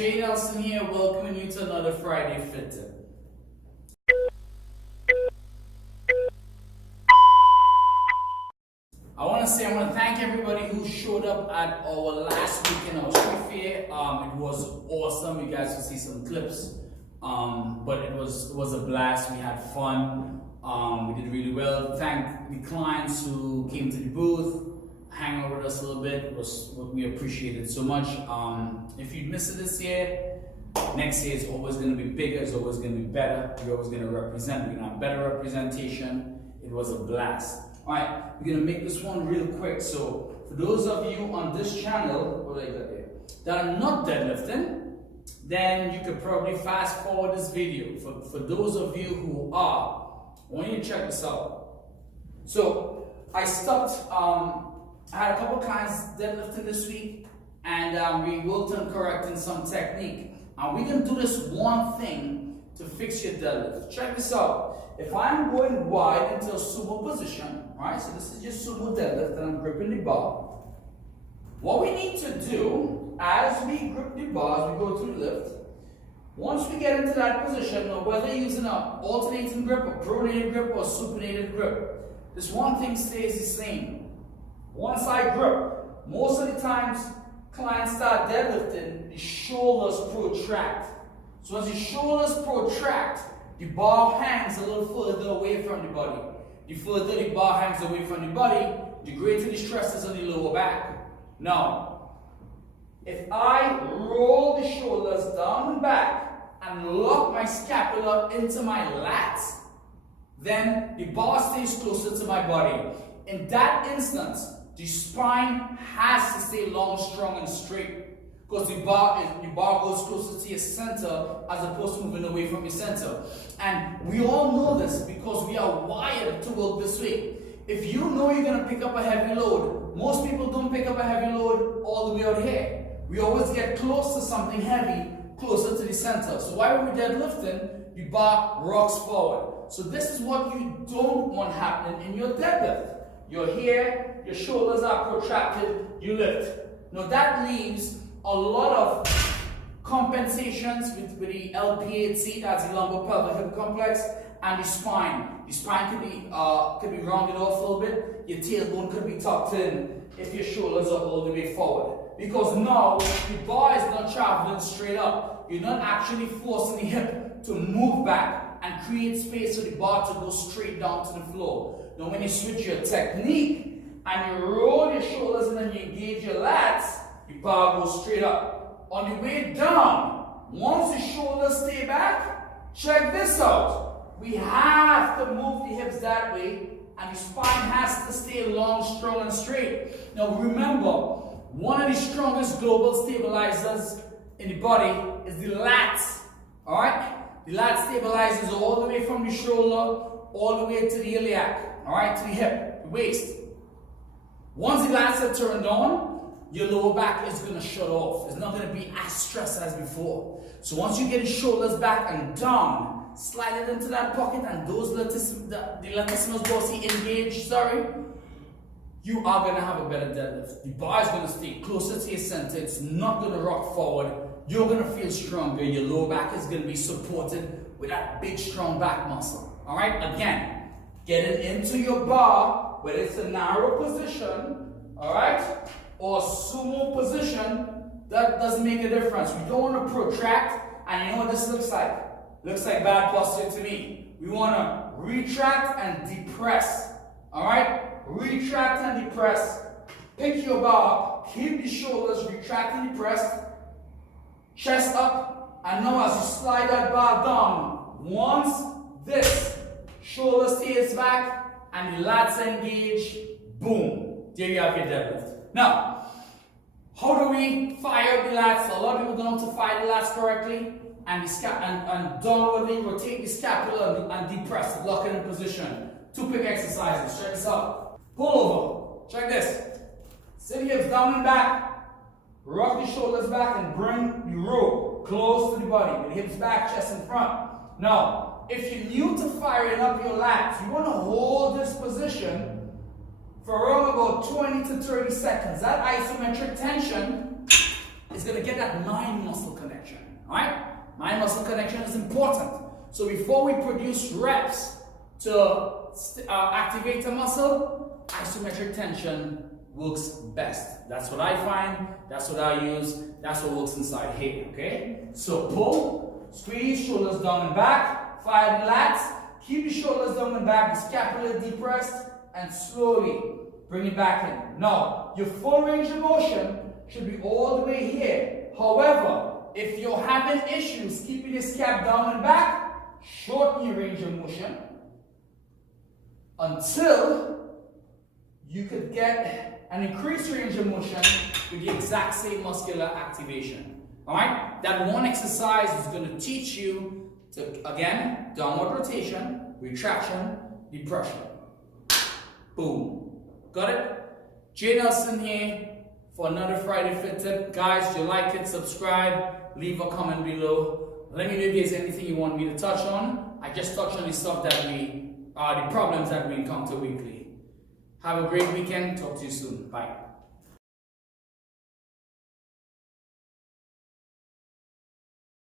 Jay Nelson here, welcoming you to another Friday Fit Tip. I want to thank everybody who showed up at our last weekend of street fair. It was awesome. You guys will see some clips. But it was a blast. We had fun. We did really well. Thank the clients who came to the booth, hang out with us a little bit. It was what we appreciated so much. If you missed it this year, next year is always going to be bigger. It's always going to be better. We're always going to represent. We're going to have better representation. It was a blast. All right, we're going to make this one real quick. So for those of you on this channel, what I got there, that are not deadlifting, then you could probably fast forward this video. For those of you who are, I want you to check this out. So I stopped, I had a couple clients deadlifting this week, and we worked on correcting some technique. And we're going to do this one thing to fix your deadlift. Check this out. If I'm going wide into a sumo position, right? So this is just sumo deadlift, and I'm gripping the bar. What we need to do as we grip the bar, as we go through the lift, once we get into that position, now whether you're using an alternating grip, a pronated grip, or a supinated grip, this one thing stays the same. Once I grip, most of the times clients start deadlifting, the shoulders protract. So as the shoulders protract, the bar hangs a little further away from the body. The further the bar hangs away from the body, the greater the stress is on the lower back. Now, if I roll the shoulders down and back and lock my scapula into my lats, then the bar stays closer to my body. In that instance, the spine has to stay long, strong, and straight, because the bar goes closer to your center as opposed to moving away from your center. And we all know this because we are wired to work this way. If you know you're going to pick up a heavy load, most people don't pick up a heavy load all the way out here. We always get close to something heavy, closer to the center. So while we're deadlifting, the bar rocks forward. So this is what you don't want happening in your deadlift. You're here, your shoulders are protracted, you lift. Now that leaves a lot of compensations with the LPHC, that's the lumbar pelvic hip complex, and the spine. The spine could be rounded off a little bit. Your tailbone could be tucked in if your shoulders are all the way forward. Because now the bar is not traveling straight up. You're not actually forcing the hip to move back and create space for the bar to go straight down to the floor. Now when you switch your technique and you roll your shoulders and then you engage your lats, the bar goes straight up. On the way down, once the shoulders stay back, check this out. We have to move the hips that way, and the spine has to stay long, strong, and straight. Now remember, one of the strongest global stabilizers in the body is the lats. Alright? The lat stabilizes all the way from the shoulder, all the way to the iliac. Alright? To the hip, the waist. Once the lats are turned on, your lower back is going to shut off. It's not going to be as stressed as before. So once you get your shoulders back and down, slide it into that pocket, and those the latissimus dorsi engaged, you are going to have a better deadlift. The bar is going to stay closer to your center. It's not going to rock forward. You're going to feel stronger. Your lower back is going to be supported with that big, strong back muscle. All right? Again, get it into your bar, whether it's a narrow position, all right, or sumo position, that doesn't make a difference. We don't want to protract, and you know what this looks like? Looks like bad posture to me. We want to retract and depress. All right? Retract and depress. Pick your bar up. Keep the shoulders retract and depressed. Chest up. And now as you slide that bar down, once this shoulder stays back and the lats engage, boom. There you have your deadlift. Now, how do we fire the lats? A lot of people don't know how to fire the lats correctly. And downwardly rotate the scapula and depress, lock it in position. 2 quick exercises. Check this out. Pull over. Check this. Sit your hips down and back. Rock the shoulders back and bring the rope close to the body. With the hips back, chest in front. Now, if you're new to firing up your lats, you want to hold this position for around about 20 to 30 seconds. That isometric tension is going to get that mind muscle connection. Alright? Mind muscle connection is important. So before we produce reps to activate a muscle, isometric tension works best. That's what I find, that's what I use, that's what works inside here, okay? So pull, squeeze, shoulders down and back, fire the lats, keep the shoulders down and back, the scapula depressed, and slowly bring it back in. Now, your full range of motion should be all the way here. However, if you're having issues keeping your scap down and back, shorten your range of motion until you could get an increased range of motion with the exact same muscular activation. Alright? That one exercise is going to teach you to, again, downward rotation, retraction, depression. Boom. Got it? Jay Nelson here for another Friday Fit Tip. Guys, if you like it, subscribe, leave a comment below. Let me know if there's anything you want me to touch on. I just touched on the stuff that the problems that we encounter weekly. Have a great weekend. Talk to you soon. Bye.